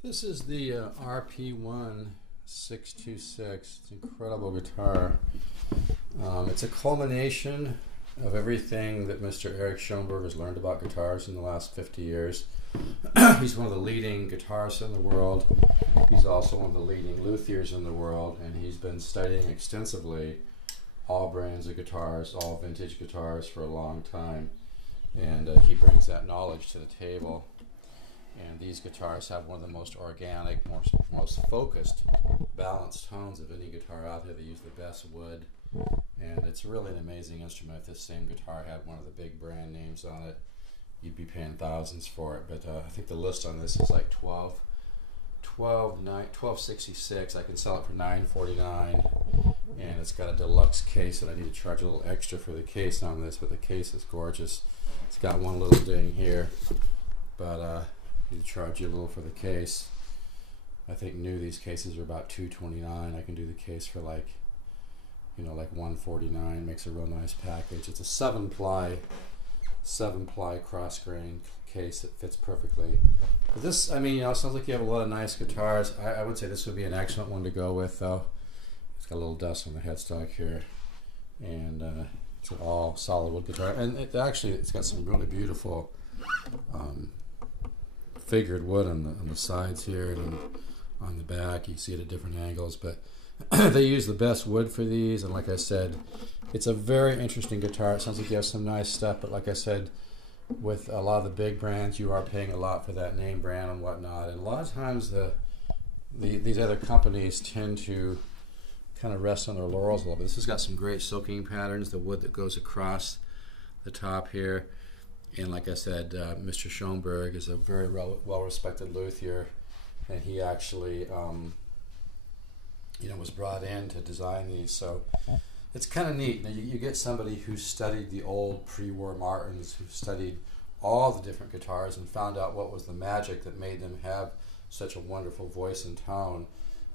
This is the RP1-626. It's an incredible guitar. It's a culmination of everything that Mr. Eric Schoenberg has learned about guitars in the last 50 years. He's one of the leading guitarists in the world. He's also one of the leading luthiers in the world, and he's been studying extensively all brands of guitars, all vintage guitars for a long time. And he brings that knowledge to the table. And these guitars have one of the most organic, most focused, balanced tones of any guitar out there. They use the best wood, and it's really an amazing instrument. If this same guitar had one of the big brand names on it, you'd be paying thousands for it. But I think the list on this is like $12.66. I can sell it for $9.49, and it's got a deluxe case, and I need to charge a little extra for the case on this. But the case is gorgeous. It's got one little ding here, but you charge you a little for the case. I think new these cases are about $2.29. I can do the case for like $1.49. Makes a real nice package. It's a 7-ply cross grain case that fits perfectly. But this, I mean, it sounds like you have a lot of nice guitars. I would say this would be an excellent one to go with, though. It's got a little dust on the headstock here, and it's an all solid wood guitar. And it's got some really beautiful figured wood on the sides here and on the back. You see it at different angles, but they use the best wood for these. And like I said, it's a very interesting guitar. It sounds like you have some nice stuff, but like I said, with a lot of the big brands, you are paying a lot for that name brand and whatnot. And a lot of times these other companies tend to kind of rest on their laurels a little bit. This has got some great silking patterns, the wood that goes across the top here. And like I said, Mr. Schoenberg is a very well-respected luthier, and he actually, was brought in to design these. So it's kind of neat. Now, you get somebody who studied the old pre-war Martins, who studied all the different guitars and found out what was the magic that made them have such a wonderful voice and tone.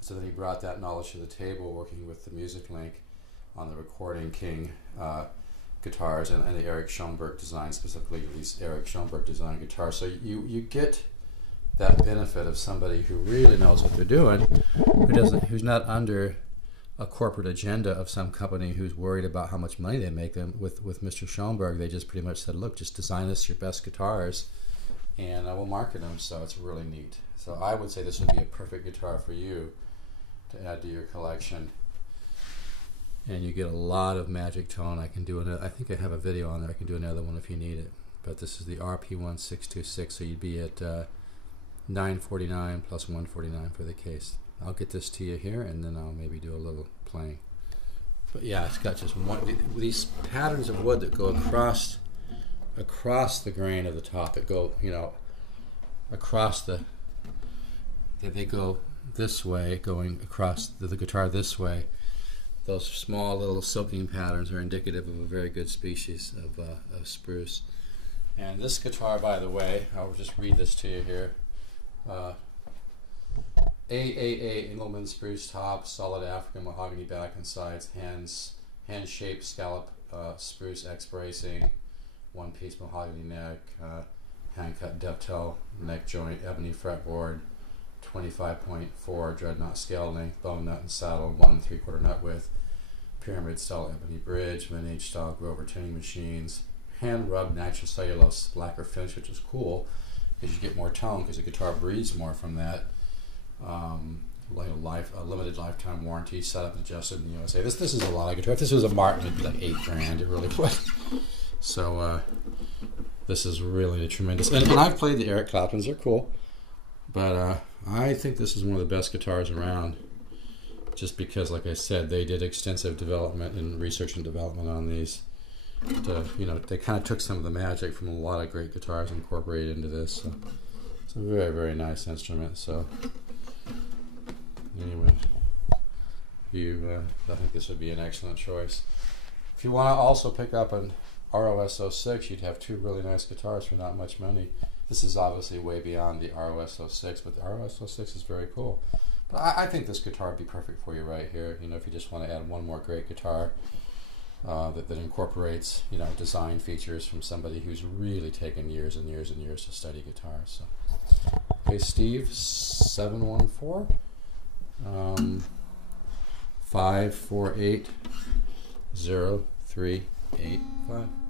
So then he brought that knowledge to the table, working with the Music Link on the Recording King guitars and the Eric Schoenberg design, specifically these Eric Schoenberg design guitars. So you get that benefit of somebody who really knows what they're doing, who's not under a corporate agenda of some company who's worried about how much money they make. Them with Mr. Schoenberg, they just pretty much said, look, just design us your best guitars and I will market them. So it's really neat. So I would say this would be a perfect guitar for you to add to your collection. And you get a lot of magic tone. I can do another. I think I have a video on there. I can do another one if you need it. But this is the RP1-626, so you'd be at $9.49 plus $1.49 for the case. I'll get this to you here, and then I'll maybe do a little playing. But yeah, it's got just these patterns of wood that go across the grain of the top. That go, across they go this way, going across the guitar this way. Those small little silking patterns are indicative of a very good species of spruce. And this guitar, by the way, I'll just read this to you here. AAA Engelmann spruce top, solid African mahogany back and sides, hand-shaped scallop spruce X bracing, one-piece mahogany neck, hand-cut dovetail neck joint, ebony fretboard, 25.4 dreadnought scale length, bone nut and saddle, 1 3/4 nut width, pyramid style ebony bridge, vintage style Grover tuning machines, hand rubbed natural cellulose lacquer finish, which is cool because you get more tone because the guitar breathes more from that. A limited lifetime warranty, set up and adjusted in the USA. This is a lot of guitar. If this was a Martin, it'd be like $8,000. It really would. So this is really a tremendous. And I've played the Eric Claptons. They're cool, but I think this is one of the best guitars around, just because, like I said, they did extensive development and research and development on these. They kind of took some of the magic from a lot of great guitars and incorporated into this. So it's a very, very nice instrument. So anyway, I think this would be an excellent choice. If you want to also pick up an ROS-06, you'd have two really nice guitars for not much money. This is obviously way beyond the ROS-06, but the ROS-06 is very cool. But I think this guitar would be perfect for you right here. If you just want to add one more great guitar that incorporates, design features from somebody who's really taken years and years and years to study guitars. So Okay, Steve, 714 548 0385.